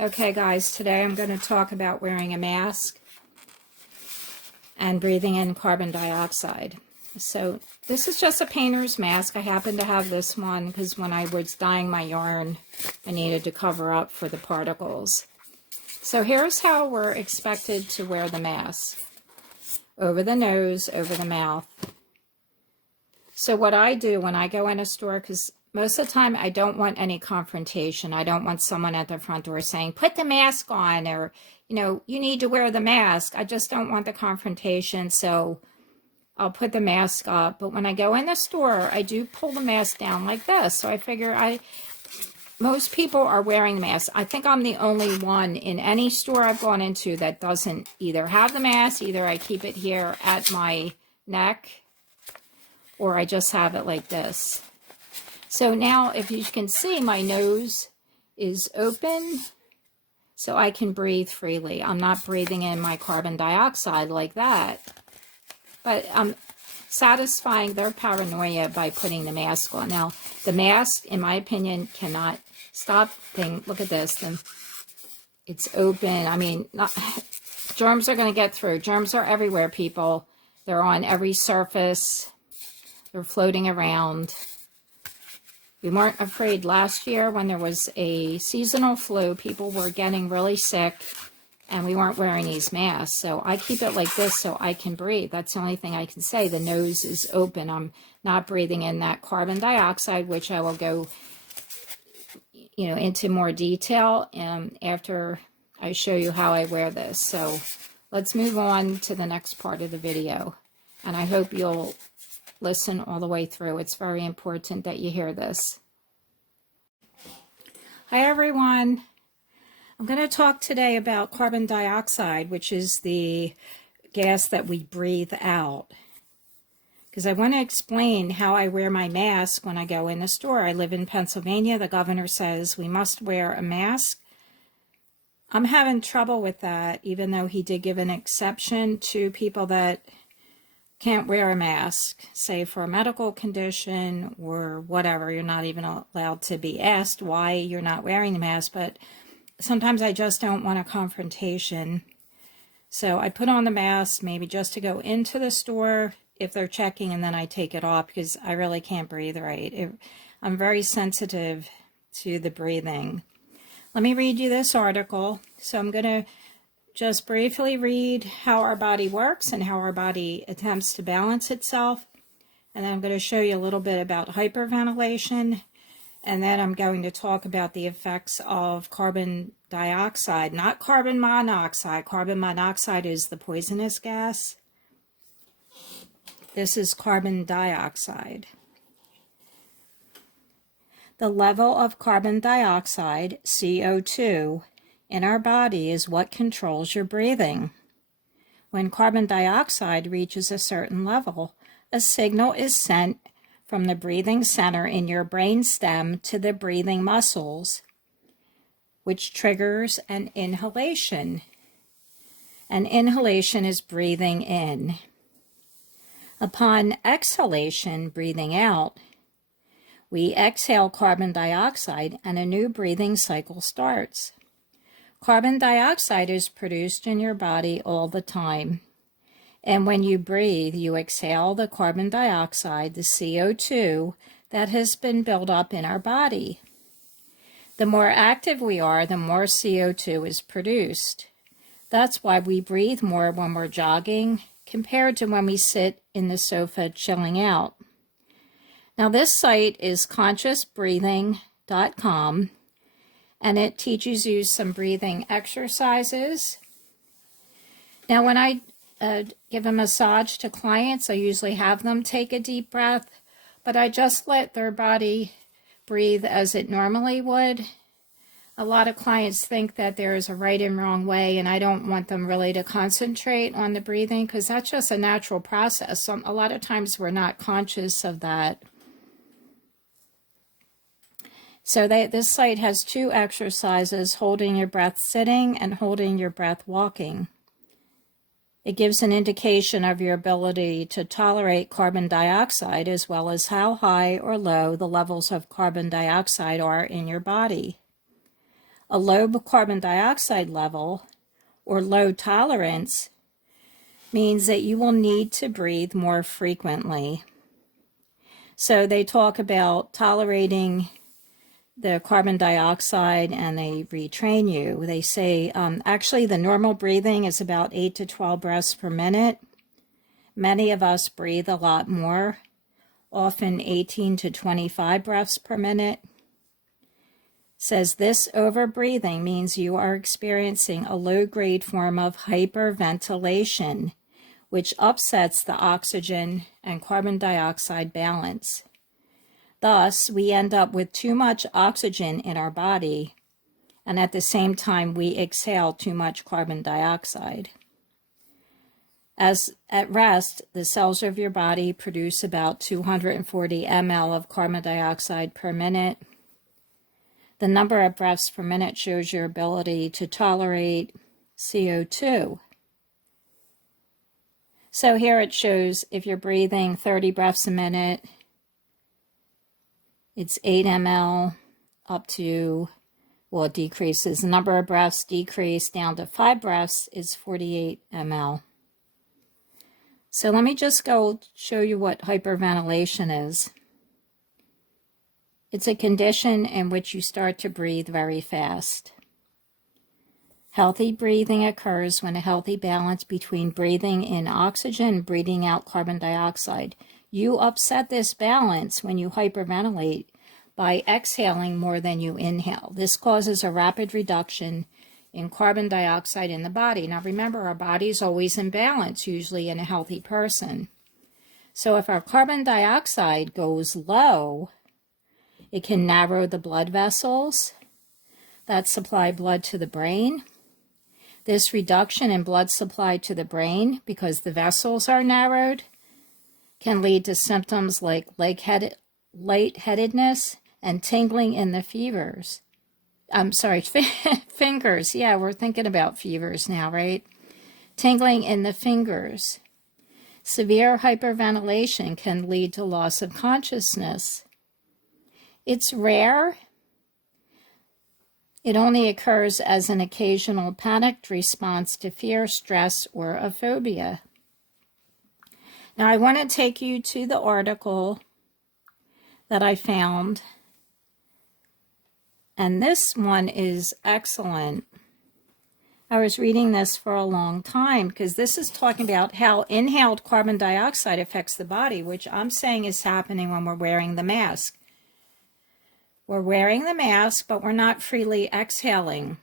Okay guys, today I'm going to talk about wearing a mask and breathing in carbon dioxide. So this is just a painter's mask. I happen to have this one because when I was dyeing my yarn, I needed to cover up for the particles. So here's how we're expected to wear the mask. Over the nose, over the mouth. So what I do when I go in a store, because most of the time I don't want any confrontation. I don't want someone at the front door saying, put the mask on, or, you know, you need to wear the mask. I just don't want the confrontation, so I'll put the mask up. But when I go in the store, I do pull the mask down like this. So I figure most people are wearing the mask. I think I'm the only one in any store I've gone into that doesn't either have the mask, either I keep it here at my neck, or I just have it like this. So now, if you can see, my nose is open, so I can breathe freely. I'm not breathing in my carbon dioxide like that, but I'm satisfying their paranoia by putting the mask on. Now, the mask, in my opinion, cannot stop things. Look at this. It's open. I mean, germs are going to get through. Germs are everywhere, people. They're on every surface. They're floating around. We weren't afraid last year when there was a seasonal flu. People were getting really sick, and we weren't wearing these masks. So I keep it like this so I can breathe. That's the only thing I can say. The nose is open. I'm not breathing in that carbon dioxide, which I will go, into more detail after I show you how I wear this. So let's move on to the next part of the video. And I hope you'll listen all the way through. It's very important that you hear this. Hi everyone. I'm going to talk today about carbon dioxide, which is the gas that we breathe out. Because I want to explain how I wear my mask when I go in the store. I live in Pennsylvania. The governor says we must wear a mask. I'm having trouble with that, even though he did give an exception to people that can't wear a mask, say for a medical condition or whatever. You're not even allowed to be asked why you're not wearing the mask, but sometimes I just don't want a confrontation. So I put on the mask maybe just to go into the store if they're checking, and then I take it off because I really can't breathe right. I'm very sensitive to the breathing. Let me read you this article. So I'm going to just briefly read how our body works and how our body attempts to balance itself. And then I'm going to show you a little bit about hyperventilation. And then I'm going to talk about the effects of carbon dioxide, not carbon monoxide. Carbon monoxide is the poisonous gas. This is carbon dioxide. The level of carbon dioxide, CO2, in our body is what controls your breathing. When carbon dioxide reaches a certain level, a signal is sent from the breathing center in your brain stem to the breathing muscles, which triggers an inhalation. An inhalation is breathing in. Upon exhalation, breathing out, we exhale carbon dioxide and a new breathing cycle starts. Carbon dioxide is produced in your body all the time. And when you breathe, you exhale the carbon dioxide, the CO2, that has been built up in our body. The more active we are, the more CO2 is produced. That's why we breathe more when we're jogging compared to when we sit in the sofa chilling out. Now this site is consciousbreathing.com. And it teaches you some breathing exercises. Now, when I give a massage to clients, I usually have them take a deep breath, but I just let their body breathe as it normally would. A lot of clients think that there is a right and wrong way, and I don't want them really to concentrate on the breathing because that's just a natural process. So a lot of times we're not conscious of that. So this site has two exercises, holding your breath sitting and holding your breath walking. It gives an indication of your ability to tolerate carbon dioxide as well as how high or low the levels of carbon dioxide are in your body. A low carbon dioxide level or low tolerance means that you will need to breathe more frequently. So they talk about tolerating the carbon dioxide and they retrain you. They say actually the normal breathing is about 8 to 12 breaths per minute. Many of us breathe a lot more, often 18 to 25 breaths per minute. Says this overbreathing means you are experiencing a low-grade form of hyperventilation, which upsets the oxygen and carbon dioxide balance. Thus, we end up with too much oxygen in our body, and at the same time, we exhale too much carbon dioxide. As at rest, the cells of your body produce about 240 ml of carbon dioxide per minute. The number of breaths per minute shows your ability to tolerate CO2. So here it shows if you're breathing 30 breaths a minute, it's 8 ml up to, well, it decreases. The number of breaths decreased down to 5 breaths is 48 ml. So let me just go show you what hyperventilation is. It's a condition in which you start to breathe very fast. Healthy breathing occurs when a healthy balance between breathing in oxygen and breathing out carbon dioxide. You upset this balance when you hyperventilate by exhaling more than you inhale. This causes a rapid reduction in carbon dioxide in the body. Now remember, our body is always in balance, usually in a healthy person. So if our carbon dioxide goes low, it can narrow the blood vessels that supply blood to the brain. This reduction in blood supply to the brain, because the vessels are narrowed, can lead to symptoms like lightheadedness and tingling in the fingers. Yeah, we're thinking about fevers now, right? Tingling in the fingers. Severe hyperventilation can lead to loss of consciousness. It's rare. It only occurs as an occasional panicked response to fear, stress, or a phobia. Now, I want to take you to the article that I found. And this one is excellent. I was reading this for a long time because this is talking about how inhaled carbon dioxide affects the body, which I'm saying is happening when we're wearing the mask. We're wearing the mask, but we're not freely exhaling.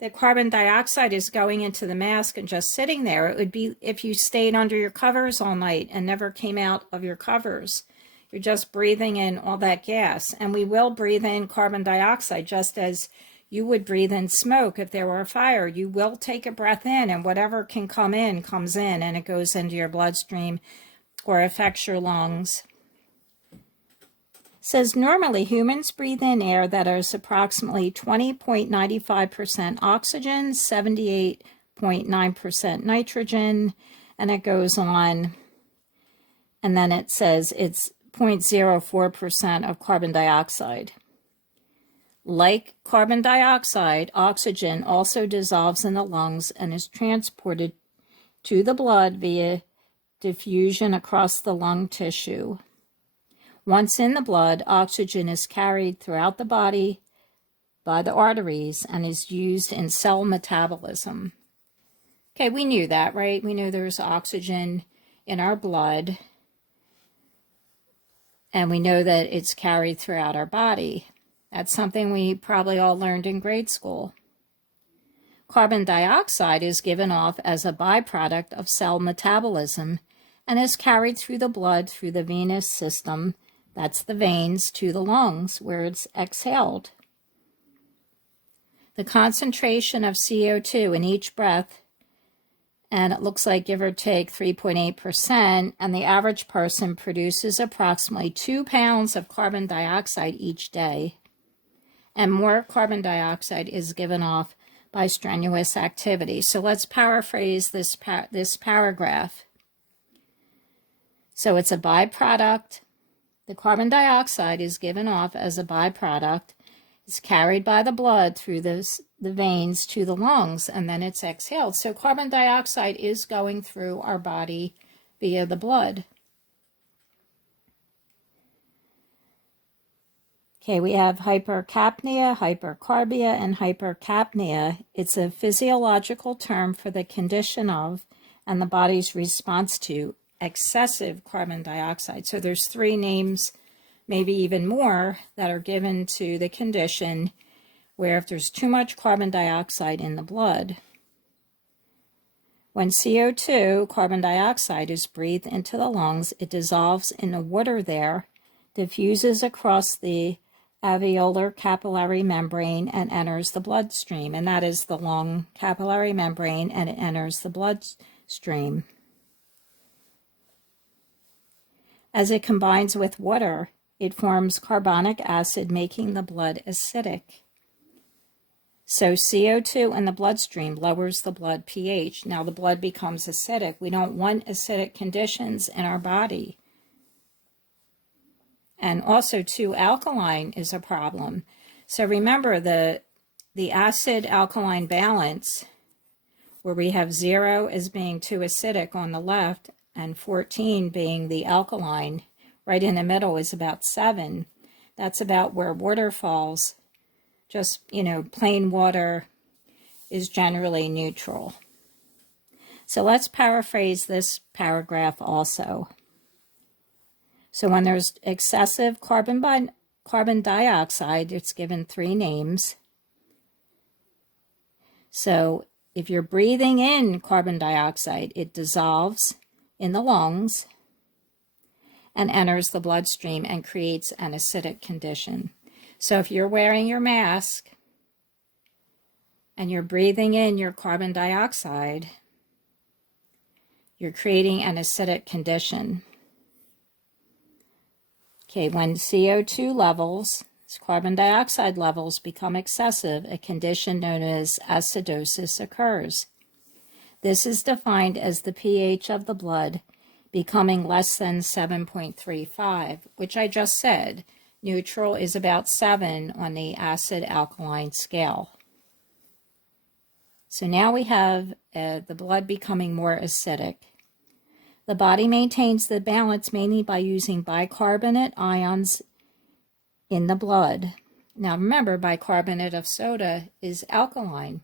The carbon dioxide is going into the mask and just sitting there. It would be if you stayed under your covers all night and never came out of your covers. You're just breathing in all that gas. And we will breathe in carbon dioxide just as you would breathe in smoke if there were a fire. You will take a breath in, and whatever can come in comes in, and it goes into your bloodstream or affects your lungs. Says normally humans breathe in air that is approximately 20.95% oxygen, 78.9% nitrogen, and it goes on. And then it says it's 0.04% of carbon dioxide. Like carbon dioxide, oxygen also dissolves in the lungs and is transported to the blood via diffusion across the lung tissue. Once in the blood, oxygen is carried throughout the body by the arteries and is used in cell metabolism. Okay, we knew that, right? We knew there's oxygen in our blood, and we know that it's carried throughout our body. That's something we probably all learned in grade school. Carbon dioxide is given off as a byproduct of cell metabolism and is carried through the blood through the venous system, that's the veins, to the lungs, where it's exhaled. The concentration of CO2 in each breath, and it looks like give or take 3.8%, and the average person produces approximately 2 pounds of carbon dioxide each day. And more carbon dioxide is given off by strenuous activity. So let's paraphrase this paragraph. So it's a byproduct. The carbon dioxide is given off as a byproduct. It's carried by the blood through the veins to the lungs, and then it's exhaled. So carbon dioxide is going through our body via the blood. Okay, we have hypercapnia, hypercarbia, and hypercapnia. It's a physiological term for the condition of and the body's response to excessive carbon dioxide. So there's 3 names, maybe even more, that are given to the condition where if there's too much carbon dioxide in the blood, when CO2, carbon dioxide, is breathed into the lungs, it dissolves in the water there, diffuses across the alveolar capillary membrane and enters the bloodstream. And that is the lung capillary membrane, and it enters the bloodstream. As it combines with water, it forms carbonic acid, making the blood acidic. So CO2 in the bloodstream lowers the blood pH. Now the blood becomes acidic. We don't want acidic conditions in our body. And also, too, alkaline is a problem. So remember the acid-alkaline balance, where we have 0 as being too acidic on the left and 14 being the alkaline, right in the middle is about 7. That's about where water falls. Just, plain water is generally neutral. So let's paraphrase this paragraph also. So when there's excessive carbon dioxide, it's given 3 names. So if you're breathing in carbon dioxide, it dissolves in the lungs and enters the bloodstream and creates an acidic condition. So if you're wearing your mask and you're breathing in your carbon dioxide, you're creating an acidic condition. Okay, when CO2 levels, carbon dioxide levels, become excessive, a condition known as acidosis occurs. This is defined as the pH of the blood becoming less than 7.35, which I just said. Neutral is about 7 on the acid-alkaline scale. So now we have the blood becoming more acidic. The body maintains the balance mainly by using bicarbonate ions in the blood. Now remember, bicarbonate of soda is alkaline.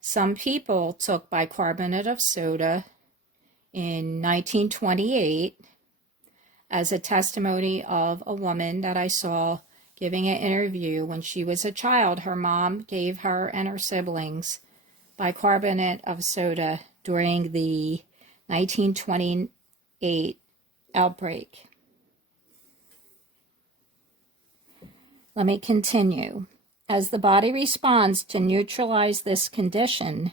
Some people took bicarbonate of soda in 1928 as a testimony of a woman that I saw giving an interview. When she was a child, her mom gave her and her siblings bicarbonate of soda during the 1928 outbreak. Let me continue. As the body responds to neutralize this condition,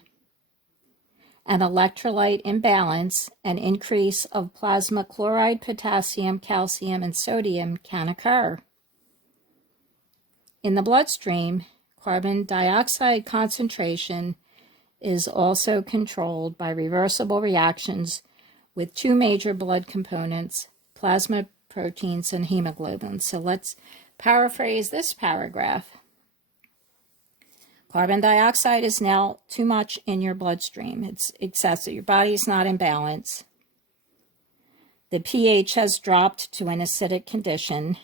an electrolyte imbalance, an increase of plasma chloride, potassium, calcium, and sodium can occur. In the bloodstream, carbon dioxide concentration is also controlled by reversible reactions with 2 major blood components, plasma proteins and hemoglobin. So let's paraphrase this paragraph. Carbon dioxide is now too much in your bloodstream. It's excessive. Your body is not in balance. The pH has dropped to an acidic condition.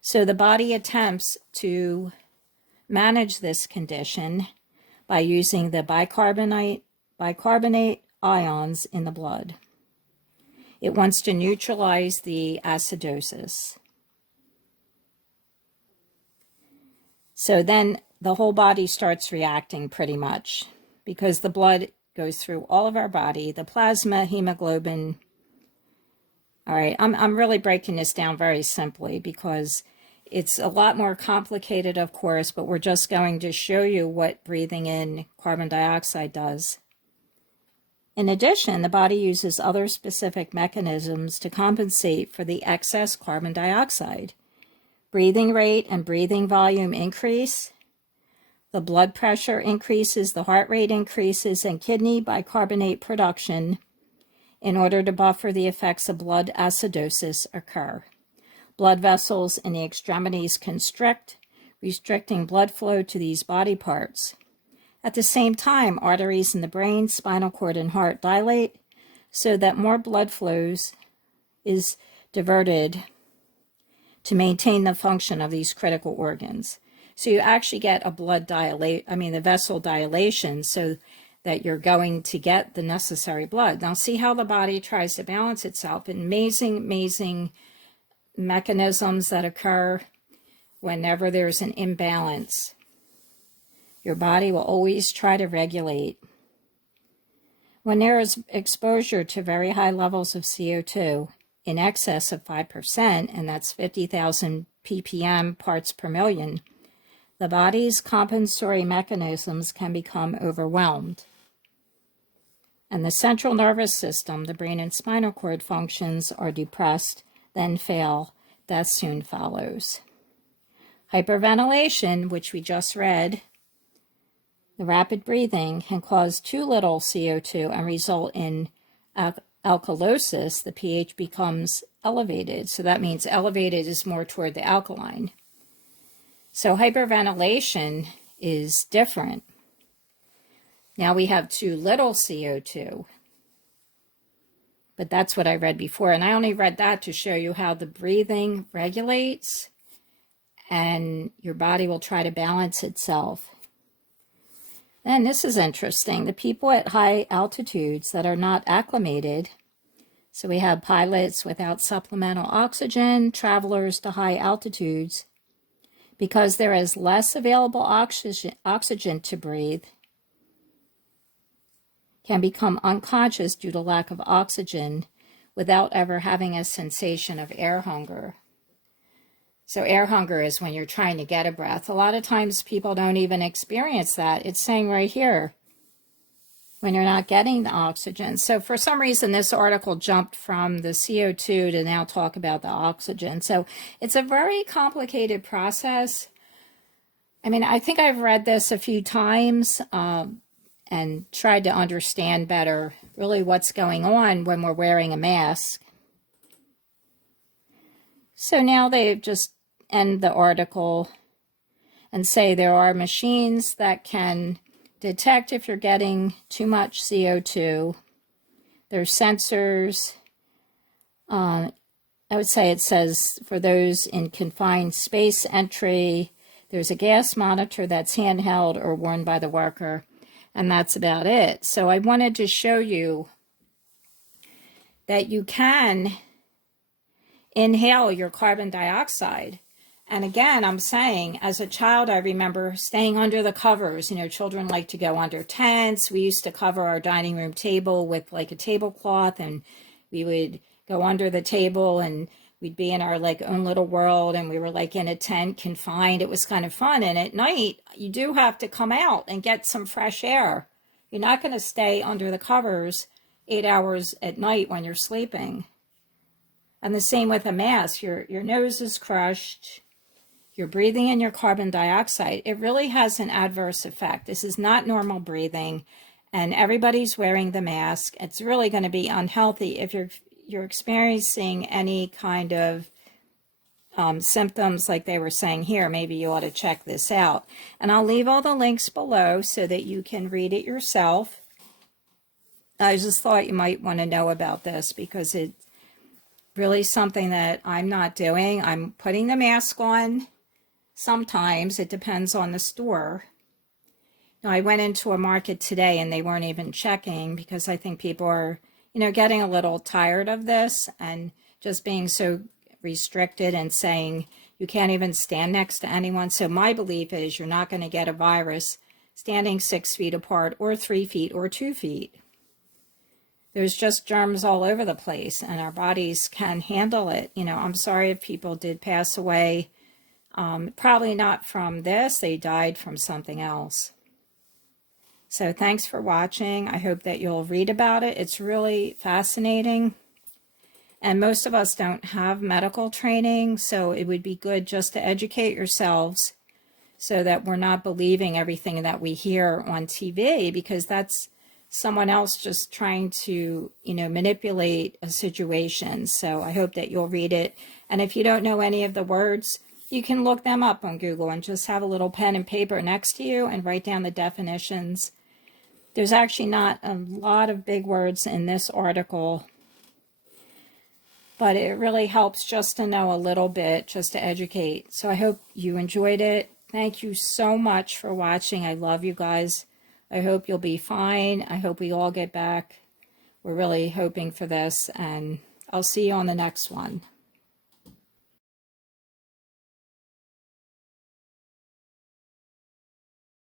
So the body attempts to manage this condition by using the bicarbonate ions in the blood. It wants to neutralize the acidosis. So then the whole body starts reacting pretty much, because the blood goes through all of our body, the plasma, hemoglobin. All right, I'm really breaking this down very simply because it's a lot more complicated, of course, but we're just going to show you what breathing in carbon dioxide does. In addition, the body uses other specific mechanisms to compensate for the excess carbon dioxide. Breathing rate and breathing volume increase, the blood pressure increases, the heart rate increases, and kidney bicarbonate production in order to buffer the effects of blood acidosis occur. Blood vessels in the extremities constrict, restricting blood flow to these body parts. At the same time, arteries in the brain, spinal cord, and heart dilate so that more blood flows is diverted to maintain the function of these critical organs. So you actually get a the vessel dilation so that you're going to get the necessary blood. Now see how the body tries to balance itself. Amazing mechanisms that occur whenever there's an imbalance. Your body will always try to regulate. When there is exposure to very high levels of CO2, in excess of 5%, and that's 50,000 ppm parts per million, the body's compensatory mechanisms can become overwhelmed. And the central nervous system, the brain and spinal cord functions are depressed, then fail. Death soon follows. Hyperventilation, which we just read, the rapid breathing, can cause too little CO2 and result in alkalosis. The pH becomes elevated. So that means elevated is more toward the alkaline. So hyperventilation is different. Now we have too little CO2. But that's what I read before. And I only read that to show you how the breathing regulates and your body will try to balance itself. And this is interesting. The people at high altitudes that are not acclimated, so we have pilots without supplemental oxygen, travelers to high altitudes, because there is less available oxygen to breathe, can become unconscious due to lack of oxygen without ever having a sensation of air hunger. So air hunger is when you're trying to get a breath. A lot of times people don't even experience that. It's saying right here, when you're not getting the oxygen. So for some reason, this article jumped from the CO2 to now talk about the oxygen. So it's a very complicated process. I mean, I think I've read this a few times and tried to understand better really what's going on when we're wearing a mask. So now they just end the article and say there are machines that can detect if you're getting too much CO2. There's sensors. I would say it says for those in confined space entry, there's a gas monitor that's handheld or worn by the worker. And that's about it. So I wanted to show you that you can inhale your carbon dioxide. And again, I'm saying, as a child, I remember staying under the covers. You know, children like to go under tents. We used to cover our dining room table with like a tablecloth, and we would go under the table and we'd be in our like own little world, and we were like in a tent confined. It was kind of fun. And at night, you do have to come out and get some fresh air. You're not going to stay under the covers 8 hours at night when you're sleeping. And the same with a mask. Your nose is crushed. You're breathing in your carbon dioxide. It really has an adverse effect. This is not normal breathing, and everybody's wearing the mask. It's really going to be unhealthy if you're experiencing any kind of symptoms like they were saying here. Maybe you ought to check this out. And I'll leave all the links below so that you can read it yourself. I just thought you might want to know about this because it's really something that I'm not doing. I'm putting the mask on. Sometimes it depends on the store. Now, I went into a market today and they weren't even checking because I think people are, you know, getting a little tired of this and just being so restricted and saying you can't even stand next to anyone. So my belief is you're not going to get a virus standing 6 feet apart or 3 feet or 2 feet. There's just germs all over the place and our bodies can handle it. You know, I'm sorry if people did pass away. Probably not from this. They died from something else. So thanks for watching. I hope that you'll read about it. It's really fascinating. And most of us don't have medical training, so it would be good just to educate yourselves so that we're not believing everything that we hear on TV, because that's someone else just trying to, manipulate a situation. So I hope that you'll read it. And if you don't know any of the words, you can look them up on Google and just have a little pen and paper next to you and write down the definitions. There's actually not a lot of big words in this article, but it really helps just to know a little bit, just to educate. So I hope you enjoyed it. Thank you so much for watching. I love you guys. I hope you'll be fine. I hope we all get back. We're really hoping for this, and I'll see you on the next one.